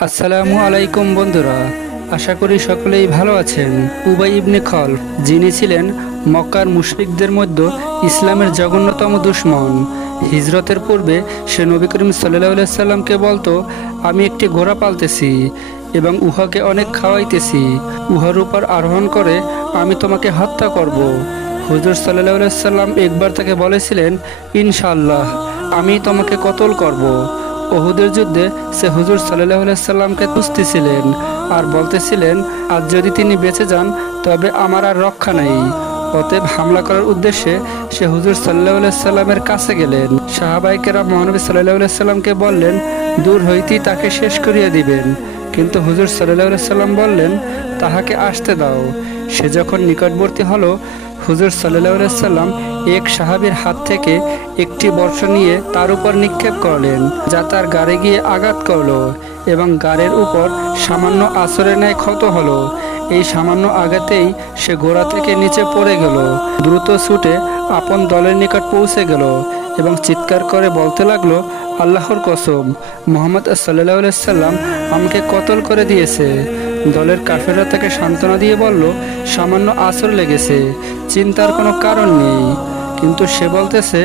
আসসালামু আলাইকুম বন্ধুরা, আশা করি সকলেই ভালো আছেন। উবাই ইবনে খলফ, যিনি ছিলেন মক্কার মুশরিকদের মধ্যে ইসলামের জঘন্যতম দুশমন, হিজরতের পূর্বে সে নবী করিম সাল্লাল্লাহু আলাইহি সাল্লামকে বলতো, আমি একটি ঘোড়া পালতেছি এবং উহাকে অনেক খাওয়াইতেছি, উহার উপর আরোহণ করে আমি তোমাকে হত্যা করব। হুজুর সাল্লাল্লাহু আলাইহি সাল্লাম একবার তাকে বলেছিলেন, ইনশাআল্লাহ আমি তোমাকে কতল করব। ওহুদের যুদ্ধে সে হুজুর সাল্লাল্লাহু আলাইহি সাল্লামকে তুসতেছিলেন আর বলতেছিলেন, আজ যদি তিনি বেঁচে যান তবে আমার আর রক্ষা নাই। অতএব হামলা করার উদ্দেশ্যে সে হুজুর সাল্লাল্লাহু আলাইহি সাল্লামের কাছে গেলেন। সাহাবায়ে কেরাম মহানবী সাল্লাল্লাহু আলাইহি সাল্লামকে বললেন, দূর হইতেই তাকে শেষ করিয়া দিবেন। কিন্তু হুজুর সাল্লাল্লাহু আলাইহি সাল্লাম বললেন, তাহাকে আসতে দাও। সে যখন নিকটবর্তী হলো, হুজুর সাল্লাল্লাহু আলাইহি সাল্লাম এক সাহাবীর হাত থেকে একটি বর্ষ নিয়ে তার উপর নিক্ষেপ করলেন, যা তার গাড়ে গিয়ে আঘাত করল এবং গাড়ের উপর সামান্য আছরের ন্যায় ক্ষত হলো। এই সামান্য আঘাতেই সে ঘোড়া থেকে নিচে পড়ে গেল, দ্রুত ছুটে আপন দলের নিকট পৌঁছে গেল এবং চিৎকার করে বলতে লাগলো, আল্লাহর কসম, মুহাম্মদ সাল্লাল্লাহু আলাইহি সাল্লাম আমাকে কতল করে দিয়েছে। দলের কাফেররা তাকে সান্ত্বনা দিয়ে বলল, সামান্য আছর লেগেছে, চিন্তার কোনো কারণ নেই। কিন্তু সে বলতেছে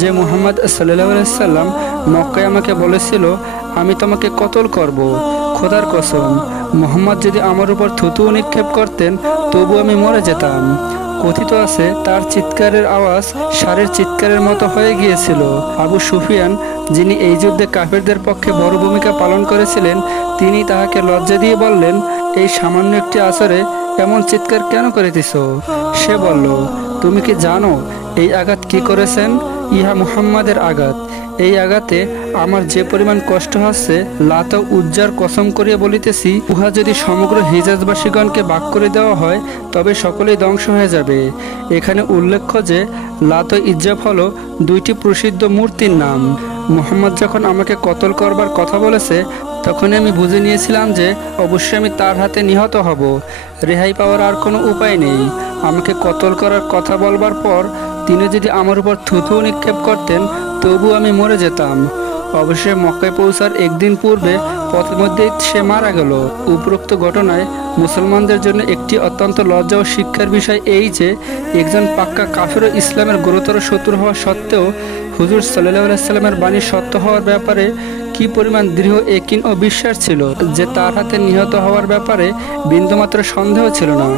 যে মুহাম্মদ সাল্লাল্লাহু আলাইহি সাল্লাম মক্কায় আমাকে বলেছিল আমি তোমাকে কতল করব। খোদার কসম, মুহাম্মদ যদি আমার উপর থুতু নিক্ষেপ করতেন তবু আমি মরে যেতাম। কথিত আছে তার চিৎকারের আওয়াজ ষাঁড়ের চিৎকারের মতো হয়ে গিয়েছিল। আবু সুফিয়ান, যিনি এই যুদ্ধে কাফেরদের পক্ষে বড় ভূমিকা পালন করেছিলেন, তিনি তাহাকে লজ্জা দিয়ে বললেন, এই সামান্য একটি আছরে এমন চিৎকার কেন করিতেছ? সে বলল, তুমি কি জানো এই আঘাত কি করেছেন? ইহা মুহাম্মাদের আঘাত। এই আঘাতে আমার যে পরিমাণ কষ্ট হচ্ছে, লাত ও উজ্জার কসম করিয়া বলিতেছি, উহা যদি সমগ্র হিজাজবাসীগণকে ভাগ করে দেওয়া হয় তবে সকলেই ধ্বংস হয়ে যাবে। এখানে উল্লেখ্য যে লাত ও ইজ্জাব হলো দুইটি প্রসিদ্ধ মূর্তির নাম। মুহাম্মদ যখন আমাকে কতল করবার কথা বলেছে, তখনই আমি বুঝে নিয়েছিলাম যে অবশ্যই আমি তার হাতে নিহত হব। রেহাই পাওয়ার আর কোনো উপায় নেই। আমাকে কতল করার কথা বলবার পর তিনি যদি আমার উপর থুথু নিক্ষেপ করতেন তবু আমি মরে যেতাম। অবশ্যই মক্কায় পৌঁছার একদিন পূর্বে পথের মধ্যেই সে মারা গেল। উপরোক্ত ঘটনায় মুসলমানদের জন্য একটি অত্যন্ত লজ্জা ও শিক্ষার বিষয় এই যে, একজন পাক্কা কাফের ও ইসলামের গুরুতর শত্রু হওয়া সত্ত্বেও হুজুর সাল্লাল্লাহু আলাইহি সাল্লামের বাণী সত্য হওয়ার ব্যাপারে কি পরিমাণ দৃঢ় ইয়াকিন ও বিশ্বাস ছিল যে তার হাতে নিহত হওয়ার ব্যাপারে বিন্দুমাত্র সন্দেহ ছিল না।